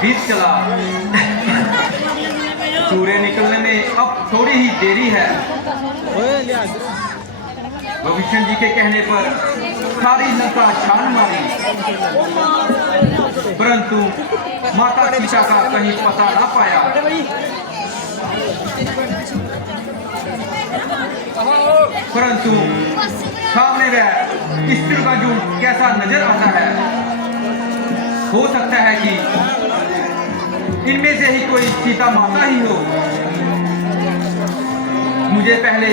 बीत चला, सूर्य निकलने में अब थोड़ी ही देरी है। भविष्य जी के कहने पर सारी लंका छान मारी, परंतु माता सीता का कहीं पता ना पाया। परंतु सामने वह स्त्री का झुंड कैसा नजर आता है। हो सकता है कि इनमें से ही कोई सीता माता ही हो। मुझे पहले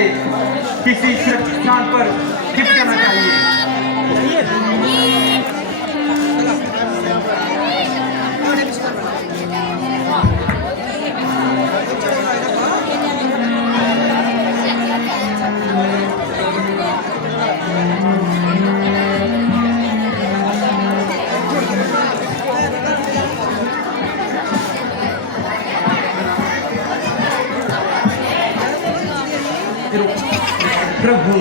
किसी स्थान पर शिफ्ट करना चाहिए। प्रभु,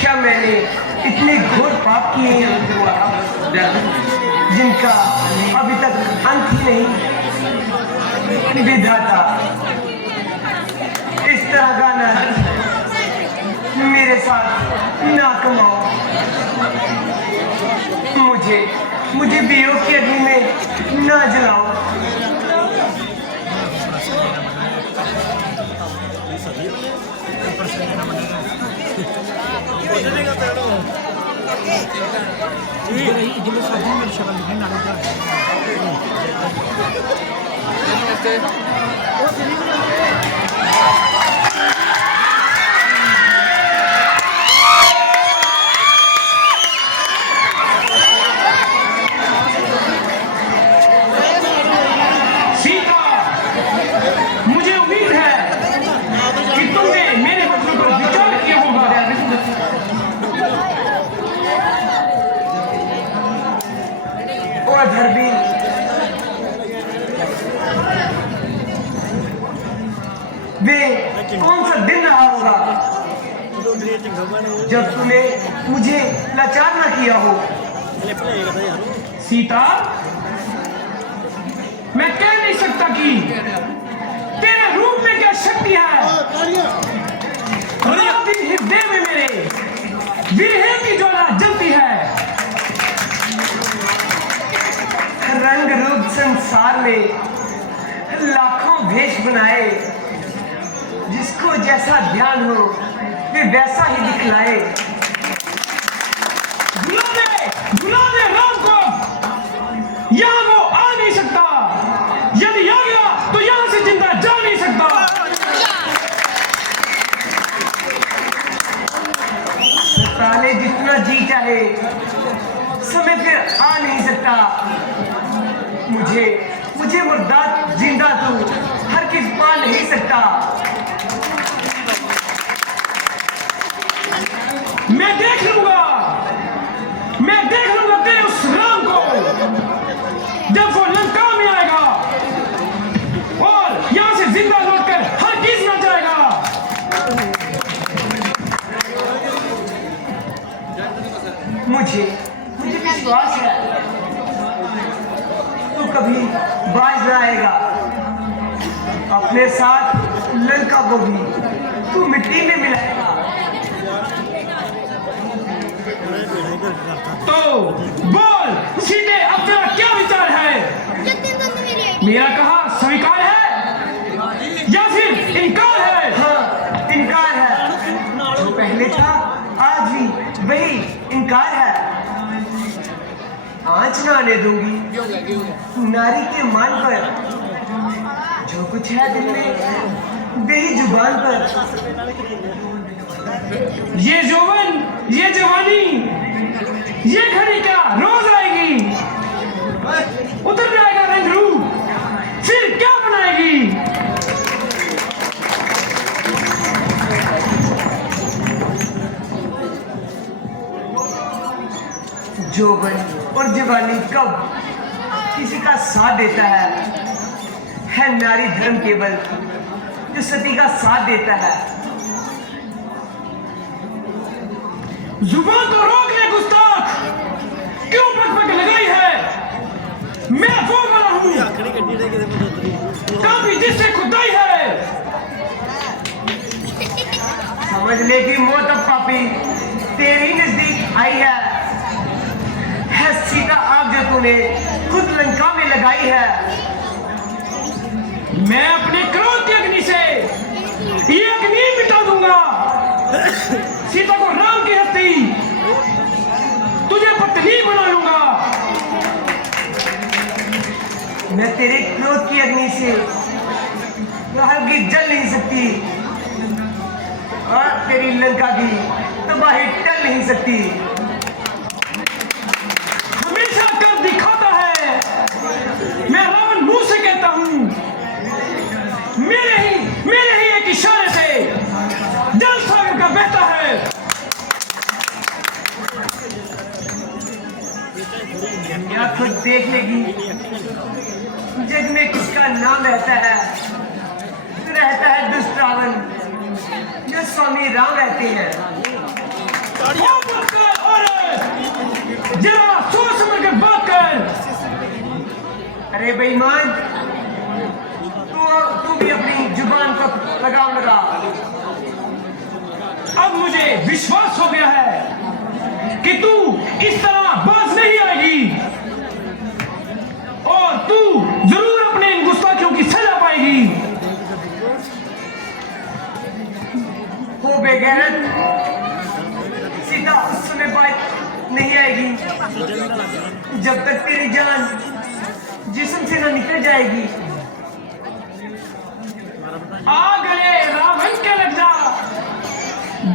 क्या मैंने इतने घोर पाप किए हैं जिनका अभी तक अंत ही नहीं। विधाता, इस तरह गाना मेरे साथ ना कमाओ। मुझे वियोग की अग्नि में ना जलाओ। मुझे उम्मीद है कि तुमने मेरे बच्चों को विचार किया होगा। धरबी, वे कौन सा दिन रहा होगा जब तूने मुझे लाचार न किया हो। सीता, मैं कह नहीं सकता कि तेरे रूप में क्या शक्ति है। हृदय में मेरे विरह की ज्वाला जलती है। रंग रूप संसार में लाखों भेष बनाए, जिसको जैसा ध्यान हो वे वैसा ही दिखलाए। बुला दे राम को, यहाँ वो आ नहीं सकता। यदि आ गया तो यहाँ से जिंदा जा नहीं सकता। ताले जितना जी चाहे समय फिर आ नहीं सकता। मुझे मुर्दा जिंदा तू हर किस पा नहीं सकता। मैं देख लूंगा तेरे उस राम को जब वो लंका में आएगा और यहां से जिंदा लौटकर हर किस न जाएगा। मुझे विश्वास है तू कभी बाज न आएगा। अपने साथ लंका को भी तू मिट्टी में मिलाएगा। तो बोल सीधे, अब तेरा क्या विचार है? मेरा कहा स्वीकार है या फिर इनकार है? हाँ, इनकार है। जो पहले था आज भी वही इनकार है। आंच न आने दूंगी नारी के मान पर, जो कुछ है दिल में बेही जुबान पर। ये यौवन, ये जवानी, ये घड़ी क्या रोज आएगी, उतर जाएगा रंग रूप, फिर क्या बनाएगी। जोबन और जवानी कब किसी का साथ देता है नारी धर्म केवल जो सती का साथ देता है। जुबान को रोक ले गुस्ताख, क्यों पक लगाई है। मैं वो वाला हूँ काफी जिससे खुदाई है। समझ ले कि मौत अब पापी तेरी नजदीक आई है सीता आग जो तूने खुद लंका में लगाई है। मैं अपने क्रोध की अग्नि से ये अग्नि मिटा दूंगा। सीता को राम की हस्ती तुझे पत्नी बना लूंगा। मैं तेरे क्रोध की अग्नि से हल्की जल नहीं सकती और तेरी लंका की तबाही टल नहीं सकती। हमेशा कर दिखाता है, मैं रावण मुंह से कहता हूं। मेरे ही एक इशारे से जल सागर का बहता है। दुनिया खुद देख लेगी जग में किसका नाम रहता है दुष्ट रावण जो स्वामी राम रहते हैं। जरा सोच समझ कर बात कर। अरे बेईमान, तू भी अपनी जुबान को लगाम लगा। अब मुझे विश्वास हो गया है कि तू इस तरह बाज नहीं आएगी और तू जरूर अपने इन गुस्ताखियों की सजा पाएगी। हो बेगैरत, सीता उस समय बात नहीं आएगी जब तक तेरी जान जिस्म से न निकल जाएगी। आ गए रावण के लग जा,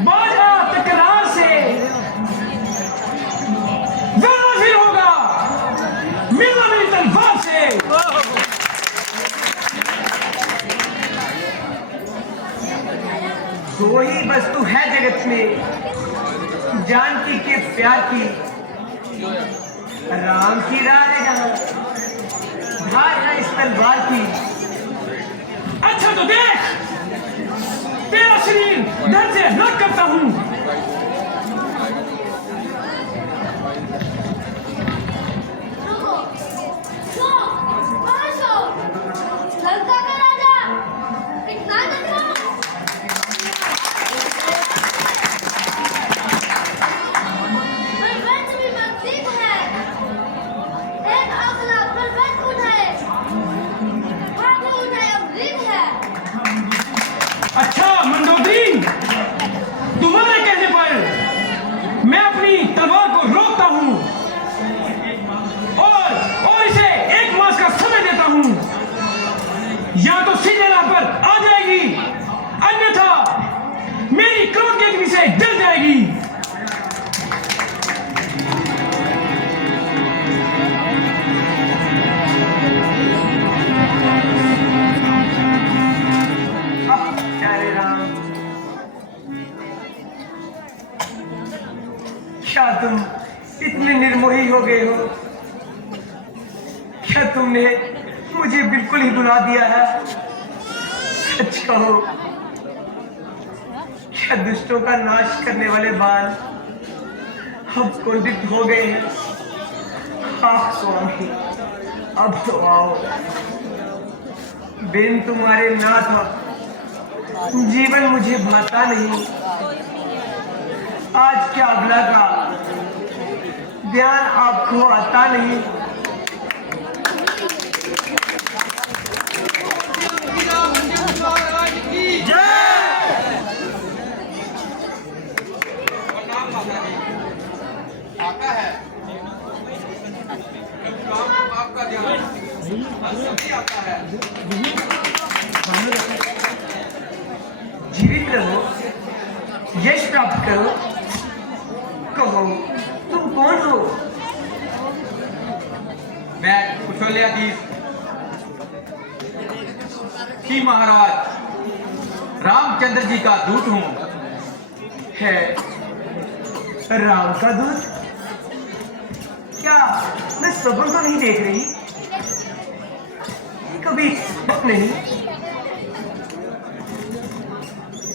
बाजा तकरार से जरा फिर होगा मिलना मेरी तलवार से। दो ही वस्तु है जगत में, जानकी के प्यार की, राम की राह है जहां धार है इस तलवार की। अच्छा तो देख, तेरा शरीर दर्द से अलग करता हूं। लंका का राजा कितना जगह पर्वत भी मस्जिद है, एक अगला पर्वत उठाए भागो उठाए अमृत है। अच्छा मंदोदरी, तुम्हारे कहने पर मैं अपनी तलवार को रोकता हूं और इसे 1 मास का समय देता हूं। या तो सीधे राह पर आ जाएगी, अन्यथा मेरी क्रोध की अग्नि से जल जाएगी। प्यारे राम, क्या तुम इतने निर्मोही हो गए हो? क्या तुमने मुझे बिल्कुल ही भुला दिया है? सच कहो, क्या दुष्टों का नाश करने वाले बाल अब कुंडित हो गए हैं? हाँ स्वामी, अब तो आओ। बिन तुम्हारे नाथ जीवन मुझे भाता नहीं। आज क्या अबला का ध्यान आपको आता नहीं। माता जी आता है काम आपका ध्यान सभी आता है। जीवित रहो, यश प्राप्त करो। कहो तुम कौन हो? मैं कुशल्याधीश श्री महाराज रामचंद्र जी का दूत हूँ। है राम का दूत? क्या मैं स्वप्न तो नहीं देख रही? कभी नहीं,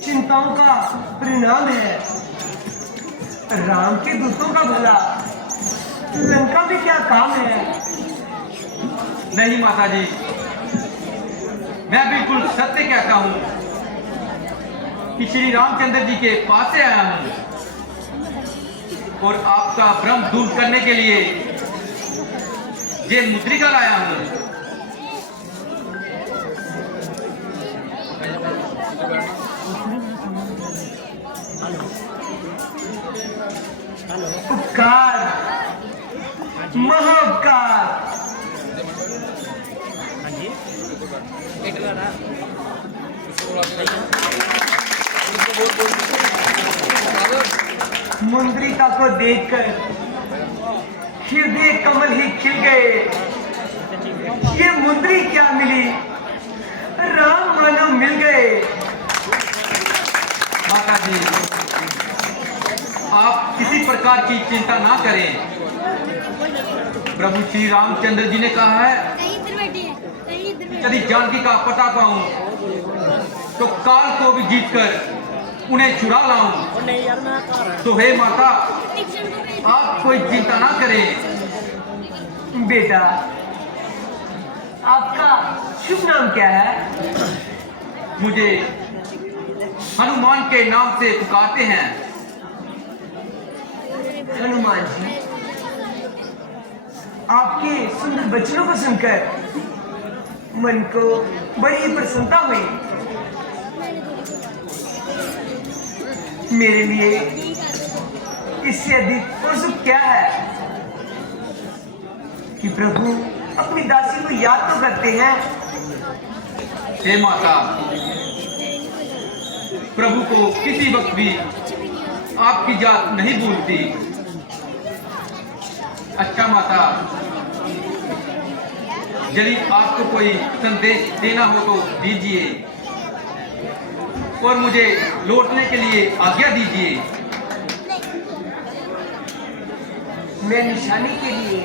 चिंताओं का परिणाम है। राम के दूतों का भला लंका में क्या काम है? नहीं माता जी, मैं बिल्कुल सत्य कहता हूँ कि श्री रामचंद्र जी के पास से आया हूँ और आपका भ्रम दूर करने के लिए ये मुद्रिका लाया हूँ। उपकार, महाउपकार। मुंद्रिका को देखकर हृदय कमल ही खिल गए। ये मुंद्री क्या मिली, राम मानो मिल गए। माता जी, आप किसी प्रकार की चिंता ना करें। प्रभु श्री रामचंद्र जी ने कहा है यदि जानकी का पता पाऊं तो काल को भी जीतकर उन्हें छुड़ा लाऊं। तो हे माता, आप कोई चिंता ना करें। बेटा, आपका शुभ नाम क्या है? मुझे हनुमान के नाम से पुकारते हैं। हनुमान जी, आपके सुंदर वचनों को सुनकर मन को बड़ी प्रसन्नता हुई। मेरे लिए इससे अधिक और सुख क्या है कि प्रभु अपनी दासी को याद तो करते हैं। हे माता, प्रभु को किसी वक्त भी आपकी जात नहीं भूलती। अच्छा माता, यदि आपको कोई संदेश देना हो तो दीजिए और मुझे लौटने के लिए आज्ञा दीजिए। मैं निशानी के लिए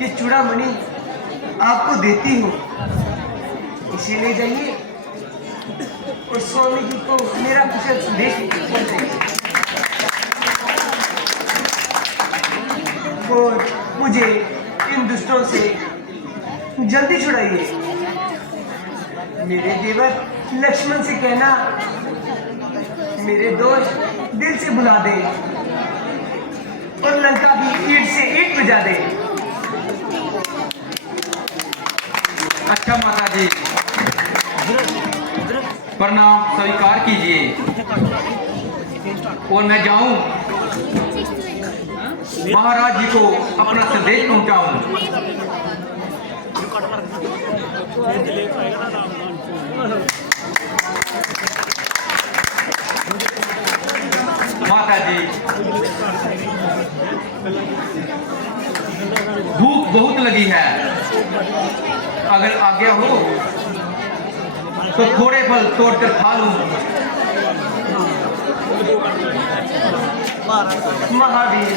ये चूड़ामणि आपको देती हूँ, इसे ले जाइए और स्वामी जी को मेरा कुशल संदेश पहुंचाइए। और मुझे इन दुष्टों से जल्दी छुड़ाइए। मेरे देवर लक्ष्मण से कहना मेरे दोष दिल से भुला दे और लंका की ईंट से ईंट बजा दे। अच्छा माता जी, प्रणाम स्वीकार कीजिए और मैं जाऊं महाराज जी को अपना संदेश पहुंचाऊं। माता जी, भूख बहुत लगी है, अगर आज्ञा हो तो थोड़े फल तोड़कर खा लूं। महावीर,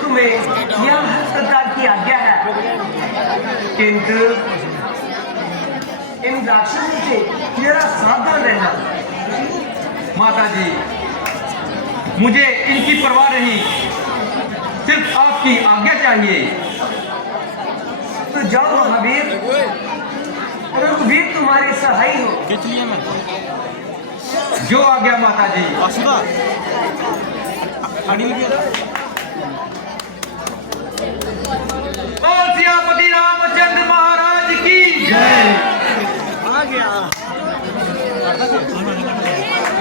तुम्हें यह हर प्रकार की आज्ञा है, किंतु इन राक्षसों से जरा सावधान रहना। माता जी, मुझे इनकी परवाह नहीं, सिर्फ आपकी आज्ञा चाहिए। तो जाओ महावीर, रघुवीर तुम्हारे सहाय हो। जो आज्ञा माता जी। बोल सियापति रामचंद्र महाराज की जय। आ गया।